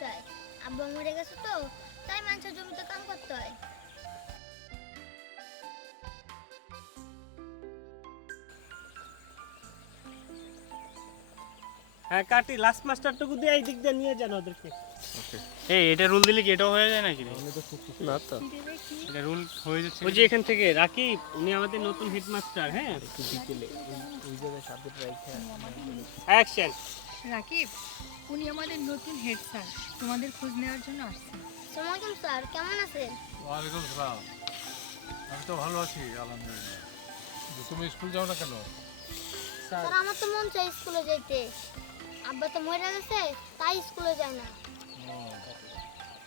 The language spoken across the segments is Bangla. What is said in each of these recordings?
চায়। আব্বা মরে গেছে তো, তাই মানুষের জমিতে কাম করতে হয়। হ্যাঁ কাটি, লাস্ট মাস্টারটুকু দিয়ে এই দিক দিয়ে নিয়ে যান ওদেরকে। এই এটা রুল দিলে কি এটাও হয়ে যায় নাকি রে? না তো, এটা রুল হয়ে যাচ্ছে। ওই যে এখান থেকে রাখি, উনি আমাদের নতুন হেডমাস্টার। হ্যাঁ অ্যাকশন। রাকিব, উনি আমাদের নতুন হেড স্যার, তোমাদের খোঁজ নেওয়ার জন্য আসছেন। আসসালামু স্যার, কেমন আছেন? ওয়ালাইকুম সালাম। আমি তো ভালো আছি আলহামদুলিল্লাহ। তুমি স্কুল যাও না কেন? স্যার আমার তো মন চাই স্কুলে যেতে। আব্বা তো মরে গেছে, তাই স্কুলে যায় না।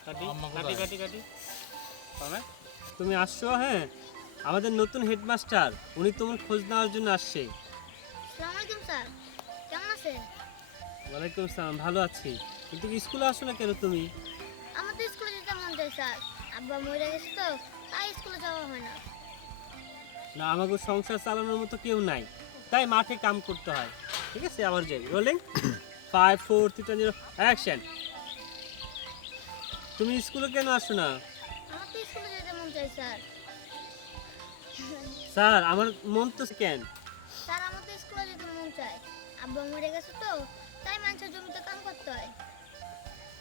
কাটি আম্মা কাটি কোথায়? কাটি কাটি। তবে তুমি আসছো, হ্যাঁ আমাদের নতুন হেডমাস্টার, উনি তোমার খোঁজ নেওয়ার জন্য আসছে। আসসালামু আলাইকুম স্যার, কেমন আছেন? ওয়ালাইকুম আসসালাম, ভালো আছি। কিন্তু স্কুলে আসো না কেন তুমি? আমার তো স্কুলে যেতে মন চাই স্যার। আব্বা মরে গেছে তো, তাই স্কুলে যাওয়া হয় না। না, আমাকে সংসার চালানোর মতো কেউ নাই, তাই মাঠে কাম করতে হয়। ঠিক আছে, আবার যাই। Rolling 5 4 3 2 action. তুমি স্কুলে কেন আসো না? আমার তো স্কুলে যেতে মন চাই স্যার। স্যার আমার মন তো কেন? স্যার আমার তো স্কুলে যেতে মন চায়। আব্বা মরে গেছে তো, তাই মানুষের জমিতে কাম করতে হয়।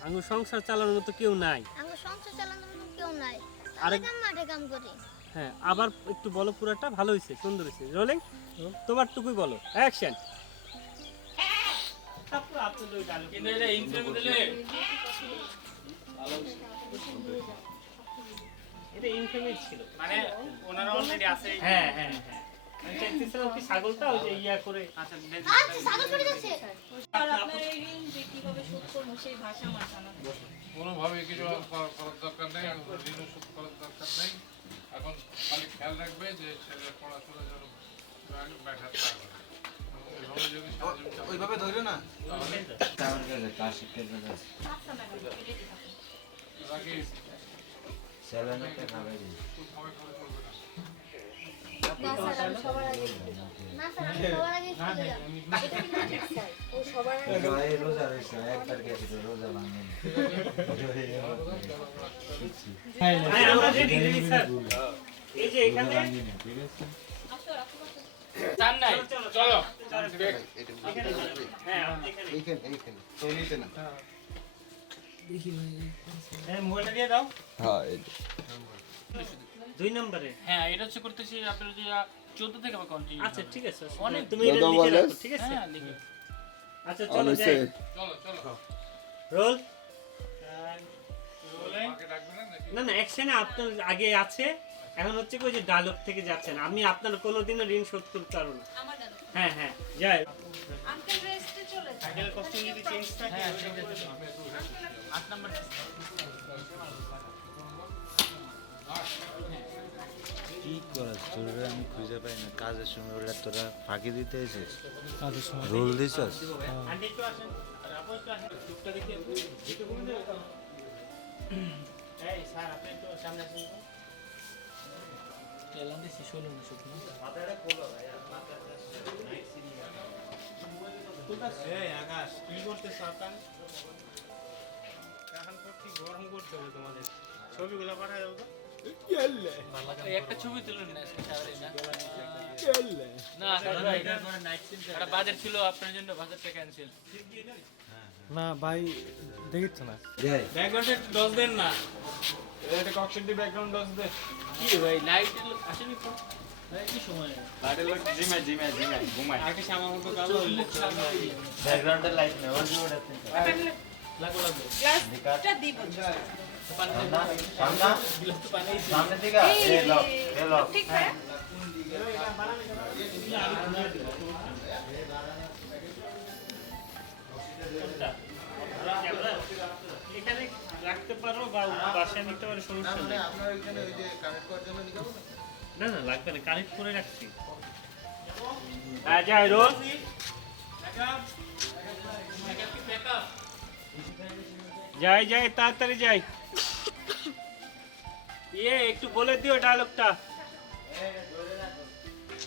আমার সংসার চালানোর মতো কেউ নাই। আমার সংসার চালানোর মতো কেউ নাই, আরে- তাই আমি মাঠে কাম করি। হ্যাঁ, আবার একটু বলো, পুরাটা ভালো হয়েছে, সুন্দর হয়েছে। রোলিং তোমার টুকুই বলো, অ্যাকশন। কিন্তু এটা ইনফ্রেম দিলে এটা ইনফেমিস ছিল। মানে ওনারা অলরেডি আছে। হ্যাঁ হ্যাঁ হ্যাঁ, আমি চাইতেছিলাম কি ছাগলটা ওই যে ইয়া করে। আচ্ছা আচ্ছা সাগর চলে যাচ্ছে। আপনার এই ঋণ যে কিভাবে শোধ করবো সেই ভাষা আমার জানা নেই। কোনোভাবে কিছু করার দরকার নেই, ঋণও শোধ করার দরকার নেই। এখন খালি খেয়াল রাখবে যে ছেলের পড়াশোনা যেন ব্যাঘাত না ঘটে। ওইভাবে যদি সাহায্য ওইভাবে ধরে না রাখি, খুব ভয় করে চলবে না। না স্যার আমি সবার আগে স্কুলে যাব। এটা কিন্তু ঠিক স্যার, ও সবার আগে হ্যাঁ আমরা রেডি রেডি স্যার। এই যে এখানে চান নাই চলো। এখানে হ্যাঁ আপনি এখানে। এইখানে তো নিতে না হ্যাঁ মোবাইলটা দিয়ে দাও। হ্যাঁ 2 নম্বরে। হ্যাঁ এটা হচ্ছে করতেছি আপনার যে 14 থেকে আবার কন্টিনিউ। আচ্ছা ঠিক আছে, অনেক তুমি এটা লিখে রাখো, ঠিক আছে? হ্যাঁ লিখে। আচ্ছা চলো যাই। চলো চলো, রোল। মাকে ডাকবে না নাকি? না না, অ্যাকশনে আপনার আগে আছে, এখন হচ্ছে কি ওই যে ডায়লগ থেকে যাচ্ছেন। আমি আপনার কোনোদিনও ঋণ শোধ করতে পারবো না। আমার জানা নেই। হ্যাঁ হ্যাঁ যাই। আঙ্কেল রেস্টে চলে যান। আগের কস্টিং যদি চেঞ্জ থাকে হ্যাঁ, ওইটা ঠিক আছে। বলতে পারবো। 8 নাম্বার কি করার তোরা আমি খুঁজে পাই না কাজের সময় ওরা তোরা ফাঁকি দিতে এসেছিস রোল দিছস আন্টি একটু আসেন, আর আপু একটু আসেন। চুপটা দেখে একটু কমে দেবে তো। এই স্যার আপনি একটু সামনে আসুন তো। এলান দিছি 16 না শুধু। ঠিক আছে। এই আকাশ কি করতেছ আকাশ? এখন তো কি গরম করতে হবে তোমাদের। ছবিগুলো পাঠায় দাও তো। এই একটা ছবি তুলুন না আজকে সারাদিন না। না এটা বাজার ছিল আপনার জন্য, বাজারটা ক্যান্সেল। না ভাই দেখিচ্ছ না ব্যাকগ্রাউন্ডে ডজ দেন না। এটা ককশনটি ব্যাকগ্রাউন্ড ডজ দে। কি ভাই লাইট আসেনি তো? ভাই কি সময়? লাইটের লোক জিমে জিমে জিমে ঘুমায় আগে সামা মতো কালো হইলে ব্যাকগ্রাউন্ডে লাইট নেই ওর জন্য লাগো লাগো। গ্লাসটা দিব। সামনে থেকে এ লক ঠিক ভাই। এখানে রাখতে পারো বা বাসায় নিতে পারো, সমস্যা নেই। আপনার ওইখানে ওই যে কানেক্ট করার জন্য নিয়ে যাবো না না না লাগবে না, কানেক্ট করে রাখছি। হ্যাঁ যাই রোল। যাই যাই তাড়াতাড়ি যাই। একটু বলে দিও ডায়লগটা।